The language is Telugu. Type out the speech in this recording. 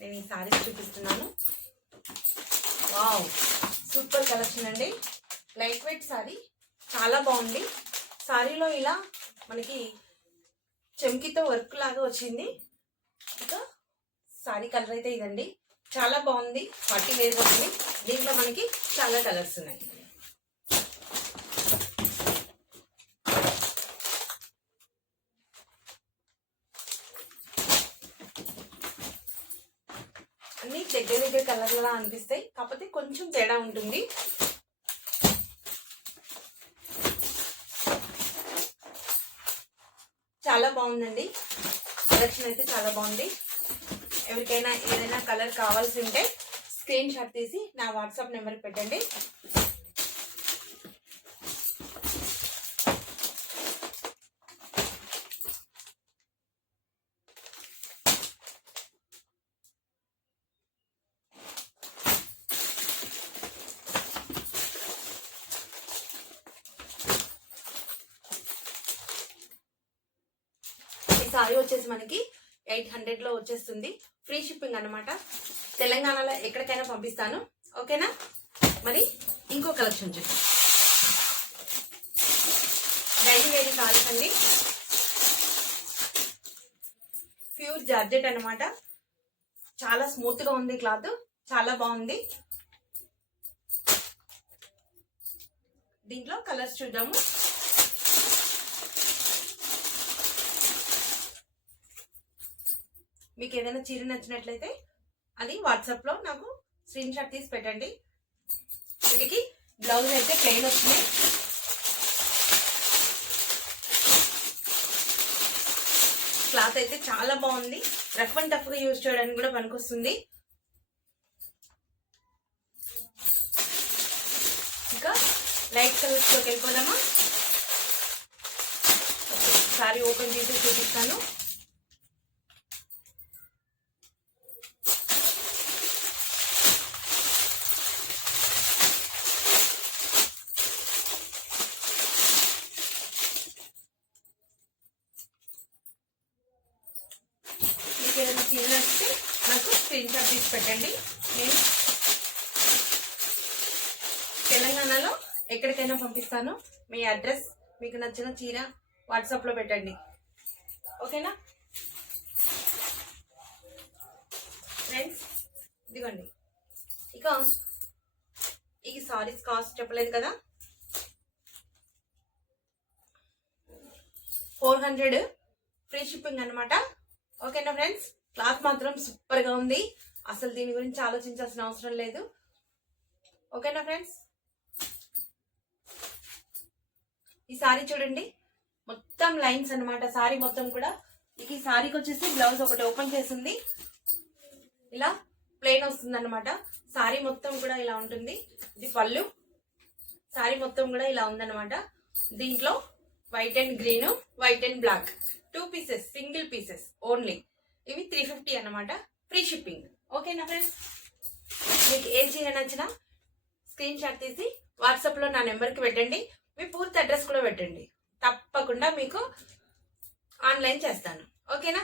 నేను ఈ సారీస్ చూపిస్తున్నాను. వావ్, సూపర్ కలెక్షన్ అండి. లైట్ వెయిట్ సారీ, చాలా బాగుంది. సారీలో ఇలా మనకి చెంకితో వర్క్ లాగా వచ్చింది. ఇంకా సారీ కలర్ అయితే ఇదండి, చాలా బాగుంది. పార్టీ వేర్ గా ఉంది. దీంట్లో మనకి చాలా కలర్స్ ఉన్నాయి. అన్ని దగ్గర కలర్లా అనిపిస్తాయి, కాకపోతే కొంచెం తేడా ఉంటుంది. చాలా బాగుందండి, కలెక్షన్ అయితే చాలా బాగుంది. ఎవరికైనా ఏదైనా కలర్ కావాల్సి ఉంటే స్క్రీన్ షాట్ తీసి నా వాట్సాప్ నెంబర్కి పెట్టండి. ఈ సారీ వచ్చేసి మనకి 800 లో వచ్చేస్తుంది. ఫ్రీ షిప్పింగ్ అనమాట. తెలంగాణలో ఎక్కడికైనా పంపిస్తాను. ఓకేనా? మరి ఇంకో కలెక్షన్ చూద్దాం. డైలీ వేర్ సారీస్ అండి, ప్యూర్ జార్జెట్ అనమాట. చాలా స్మూత్ గా ఉంది క్లాత్, చాలా బాగుంది. దీంట్లో కలర్స్ చూద్దాము. మీకు ఏదైనా చీర నచ్చినట్లయితే అది వాట్సాప్ లో నాకు స్క్రీన్ షాట్ తీసి పెట్టండి. వీటికి బ్లౌజ్ అయితే ప్లెయిన్ వచ్చింది. క్లాత్ అయితే చాలా బాగుంది. రఫ్ అండ్ టఫ్ గా యూజ్ చేయడానికి కూడా పనికొస్తుంది. ఇంకా లైట్ కలర్స్ లోకి వెళ్ళిపోదామా? సారీ ఓపెన్ చేసి చూపిస్తాను. ఏదైనా చీర వస్తే నాకు స్క్రీన్ షాట్ తీసి పెట్టండి. నేను తెలంగాణలో ఎక్కడికైనా పంపిస్తాను. మీ అడ్రస్, మీకు నచ్చిన చీర వాట్సాప్ లో పెట్టండి. ఓకేనా ఫ్రెండ్స్? ఇదిగోండి. ఇక ఈ సారీస్ కాస్ట్ చెప్పలేదు కదా, 400 ఫ్రీ షిప్పింగ్ అనమాట. ఓకేనా ఫ్రెండ్స్? క్లాత్ మాత్రం సూపర్ గా ఉంది. అసలు దీని గురించి ఆలోచించాల్సిన అవసరం లేదు. ఓకేనా ఫ్రెండ్స్? ఈ సారీ చూడండి, మొత్తం లైన్స్ అనమాట. సారీ మొత్తం కూడా. ఈ సారీకి వచ్చేసి బ్లౌజ్ ఒకటి ఓపెన్ చేసింది, ఇలా ప్లెయిన్ వస్తుంది అనమాట. సారీ మొత్తం కూడా ఇలా ఉంటుంది. ఇది పళ్ళు. సారీ మొత్తం కూడా ఇలా ఉందన్నమాట. దీంట్లో white and green, white and black 2 pieces, single pieces only. ఇవి 350 అనమాట. Free shipping. ఓకేనా ఫ్రెండ్స్? మీకు ఏ చీర నచ్చినా స్క్రీన్ షాట్ తీసి వాట్సాప్ లో నా నెంబర్కి పెట్టండి. మీ పూర్తి అడ్రస్ కూడా పెట్టండి. తప్పకుండా మీకు ఆన్లైన్ చేస్తాను. ఓకేనా?